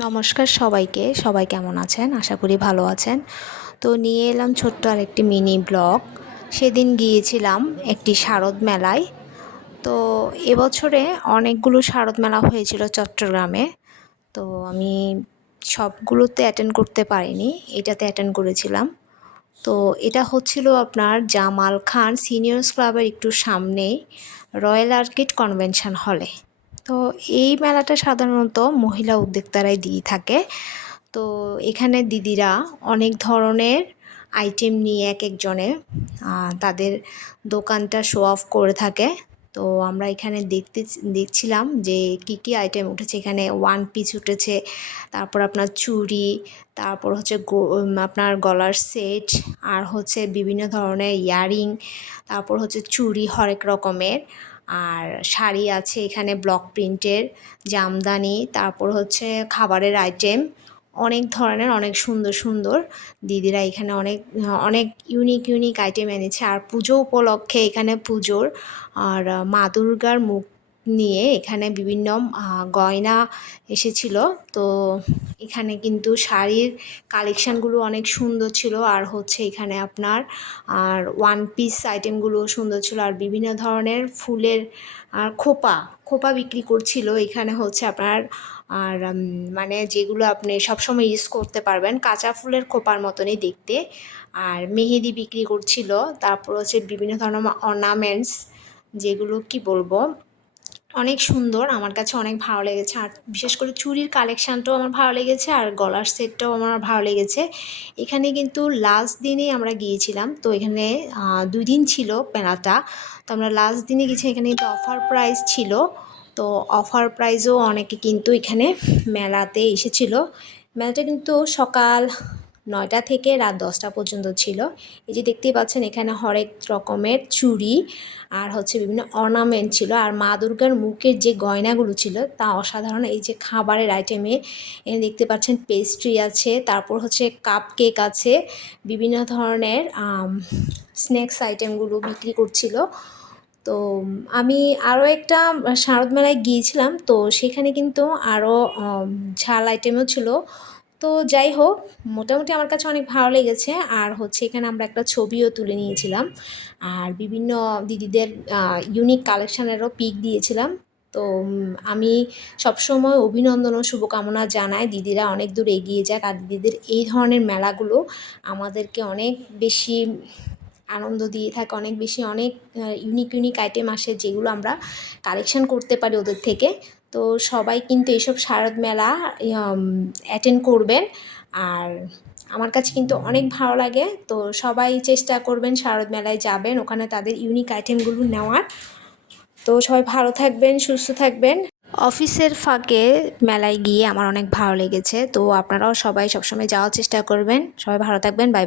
নমস্কার সবাইকে। সবাই কেমন আছেন? আশা করি ভালো আছেন। তো নিয়ে এলাম ছোট্ট আরেকটি মিনি ব্লগ। সেদিন গিয়েছিলাম একটি শারদ মেলায়। তো এবছরে অনেকগুলো শারদ মেলা হয়েছিল চট্টগ্রামে। তো আমি সবগুলোতে অ্যাটেন্ড করতে পারিনি, এটাতে অ্যাটেন্ড করেছিলাম। তো এটা হচ্ছিল আপনার জামাল খান সিনিয়র্স ক্লাবের একটু সামনেই রয়্যাল আর্কিড কনভেনশন হলে। তো এই মেলাটা সাধারণত মহিলা উদ্যোক্তারাই দিয়ে থাকে। তো এখানে দিদিরা অনেক ধরনের আইটেম নিয়ে এক একজনে তাদের দোকানটা শো অফ করে থাকে। তো আমরা এখানে দেখছিলাম যে কী আইটেম উঠেছে। এখানে ওয়ান পিস উঠেছে, তারপর আপনার চুড়ি, তারপর হচ্ছে আপনার গলার সেট, আর হচ্ছে বিভিন্ন ধরনের ইয়ারিং, তারপর হচ্ছে চুড়ি হরেক রকমের, আর শাড়ি আছে এখানে ব্লক প্রিন্টের, জামদানি, তারপর হচ্ছে খাবারের আইটেম, অনেক ধরনের অনেক সুন্দর সুন্দর দিদিরা এখানে অনেক অনেক ইউনিক আইটেম এনেছে। আর পুজো উপলক্ষে এখানে পুজোর আর মা দুর্গার মুখ নিয়ে এখানে বিভিন্ন গয়না এসেছিল। তো এখানে কিন্তু শাড়ির কালেকশানগুলো অনেক সুন্দর ছিল, আর হচ্ছে এখানে আপনার আর ওয়ান পিস আইটেমগুলো সুন্দর ছিল, আর বিভিন্ন ধরনের ফুলের আর খোপা বিক্রি করছিল এখানে হচ্ছে আপনার। আর মানে যেগুলো আপনি সবসময় ইউজ করতে পারবেন, কাঁচা ফুলের খোপার মতনই দেখতে। আর মেহেদি বিক্রি করছিল, তারপর হচ্ছে বিভিন্ন ধরনের অর্নামেন্টস, যেগুলো কি বলবো অনেক সুন্দর, আমার কাছে অনেক ভালো লেগেছে। আর বিশেষ করে চুড়ির কালেকশানটাও আমার ভালো লেগেছে, আর গলার সেটটাও আমার ভালো লেগেছে। এখানে কিন্তু লাস্ট দিনেই আমরা গিয়েছিলাম। তো এখানে 2 দিন ছিল মেলাটা। তো আমরা লাস্ট দিনে গেছি, এখানে কিন্তু অফার প্রাইস ছিল। তো অফার প্রাইসও অনেকে কিন্তু এখানে মেলাতে এসেছিল। মেলাটা কিন্তু সকাল 9টা থেকে রাত 10টা পর্যন্ত ছিল। এই যে দেখতেই পাচ্ছেন এখানে হরেক রকমের চুড়ি আর হচ্ছে বিভিন্ন অর্নামেন্ট ছিল, আর মা দুর্গার মুখের যে গয়নাগুলো ছিল তা অসাধারণ। এই যে খাবারের আইটেমে এখানে দেখতে পাচ্ছেন পেস্ট্রি আছে, তারপর হচ্ছে কাপ কেক আছে, বিভিন্ন ধরনের স্ন্যাক্স আইটেমগুলো বিক্রি করছিল। তো আমি আরও একটা শারদ মেলায় গিয়েছিলাম, তো সেখানে কিন্তু আরও ঝাল আইটেমও ছিল। তো যাই হোক, মোটামুটি আমার কাছে অনেক ভালো লেগেছে। আর হচ্ছে এখানে আমরা একটা ছবিও তুলে নিয়েছিলাম, আর বিভিন্ন দিদিদের ইউনিক কালেকশানেরও পিক দিয়েছিলাম। তো আমি সবসময় অভিনন্দন ও শুভকামনা জানাই, দিদিরা অনেক দূর এগিয়ে যাক। আর দিদিদের এই ধরনের মেলাগুলো আমাদেরকে অনেক বেশি আনন্দ দিয়ে থাকে, অনেক বেশি অনেক ইউনিক আইটেম আসে যেগুলো আমরা কালেকশান করতে পারি ওদের থেকে। তো সবাই কিন্তু এইসব শারদ মেলা অ্যাটেন্ড করবেন। আর আমার কাছে কিন্তু অনেক ভালো লাগে। তো সবাই চেষ্টা করবেন শারদ মেলায় যাবেন, ওখানে তাদের ইউনিক আইটেমগুলো নেওয়ার। তো সবাই ভালো থাকবেন, সুস্থ থাকবেন। অফিসের ফাঁকে মেলায় গিয়ে আমার অনেক ভালো লেগেছে। তো আপনারাও সবাই সবসময় যাওয়ার চেষ্টা করবেন। সবাই ভালো থাকবেন। বাই।